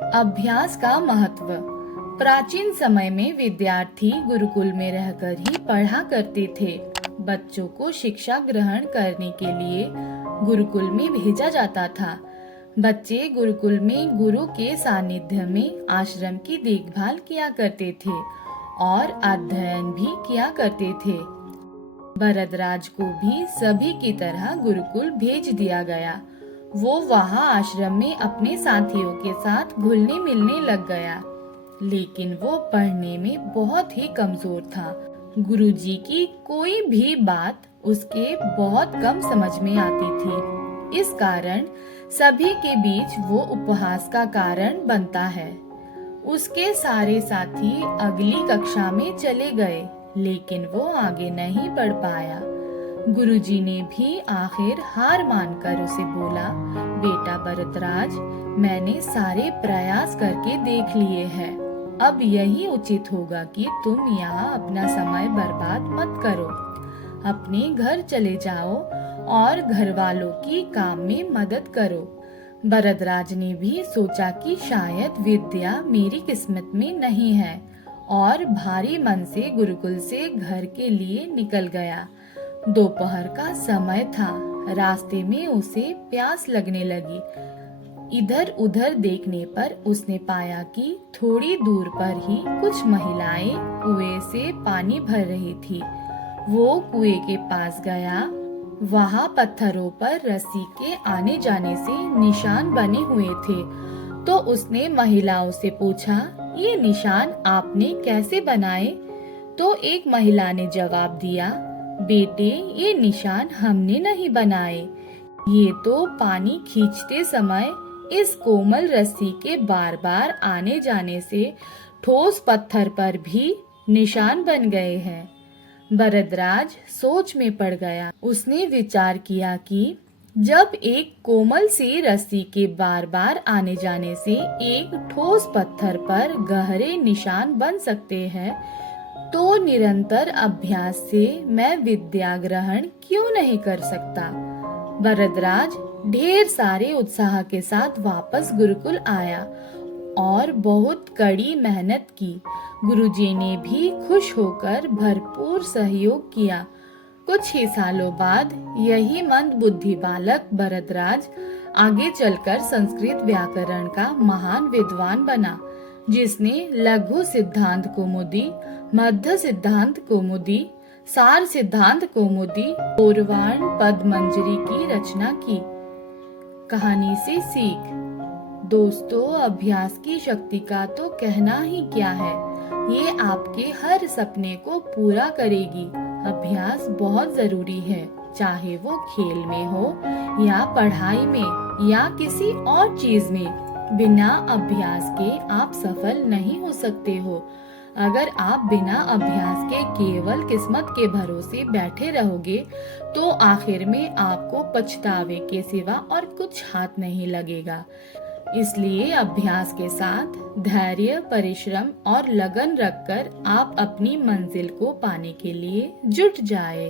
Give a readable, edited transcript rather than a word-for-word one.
अभ्यास का महत्व। प्राचीन समय में विद्यार्थी गुरुकुल में रहकर ही पढ़ा करते थे। बच्चों को शिक्षा ग्रहण करने के लिए गुरुकुल में भेजा जाता था। बच्चे गुरुकुल में गुरु के सानिध्य में आश्रम की देखभाल किया करते थे और अध्ययन भी किया करते थे। भरद्वाज को भी सभी की तरह गुरुकुल भेज दिया गया। वो वहाँ आश्रम में अपने साथियों के साथ घुलने मिलने लग गया, लेकिन वो पढ़ने में बहुत ही कमजोर था। गुरुजी की कोई भी बात उसके बहुत कम समझ में आती थी। इस कारण सभी के बीच वो उपहास का कारण बनता है। उसके सारे साथी अगली कक्षा में चले गए, लेकिन वो आगे नहीं बढ़ पाया। गुरुजी ने भी आखिर हार मानकर उसे बोला, बेटा भरद्वाज, मैंने सारे प्रयास करके देख लिए हैं। अब यही उचित होगा कि तुम यहाँ अपना समय बर्बाद मत करो। अपने घर चले जाओ और घर वालों की काम में मदद करो। भरद्वाज ने भी सोचा कि शायद विद्या मेरी किस्मत में नहीं है और भारी मन से गुरुकुल से घर के लिए निकल गया। दोपहर का समय था। रास्ते में उसे प्यास लगने लगी। इधर उधर देखने पर उसने पाया कि थोड़ी दूर पर ही कुछ महिलाएं कुएं से पानी भर रही थी। वो कुएं के पास गया। वहाँ पत्थरों पर रस्सी के आने जाने से निशान बने हुए थे। तो उसने महिलाओं से पूछा, ये निशान आपने कैसे बनाए? तो एक महिला ने जवाब दिया, बेटे, ये निशान हमने नहीं बनाए। ये तो पानी खींचते समय इस कोमल रस्सी के बार बार आने जाने से ठोस पत्थर पर भी निशान बन गए हैं। भरद्वाज सोच में पड़ गया। उसने विचार किया कि जब एक कोमल सी रस्सी के बार बार आने जाने से एक ठोस पत्थर पर गहरे निशान बन सकते हैं, तो निरंतर अभ्यास से मैं विद्या ग्रहण क्यों नहीं कर सकता। भरद्वाज ढेर सारे उत्साह के साथ वापस गुरुकुल आया और बहुत कड़ी मेहनत की। गुरुजी ने भी खुश होकर भरपूर सहयोग किया। कुछ ही सालों बाद यही मंद बुद्धि बालक भरद्वाज आगे चलकर संस्कृत व्याकरण का महान विद्वान बना, जिसने लघु सिद्धांत कौमुदी, मध्य सिद्धांत कौमुदी, सार सिद्धांत कौमुदी, पूर्वार्ण पदमंजरी की रचना की। कहानी से सीख। दोस्तों, अभ्यास की शक्ति का तो कहना ही क्या है। ये आपके हर सपने को पूरा करेगी। अभ्यास बहुत जरूरी है, चाहे वो खेल में हो या पढ़ाई में या किसी और चीज में। बिना अभ्यास के आप सफल नहीं हो सकते हो। अगर आप बिना अभ्यास के केवल किस्मत के भरोसे बैठे रहोगे, तो आखिर में आपको पछतावे के सिवा और कुछ हाथ नहीं लगेगा। इसलिए अभ्यास के साथ धैर्य, परिश्रम और लगन रखकर आप अपनी मंजिल को पाने के लिए जुट जाए।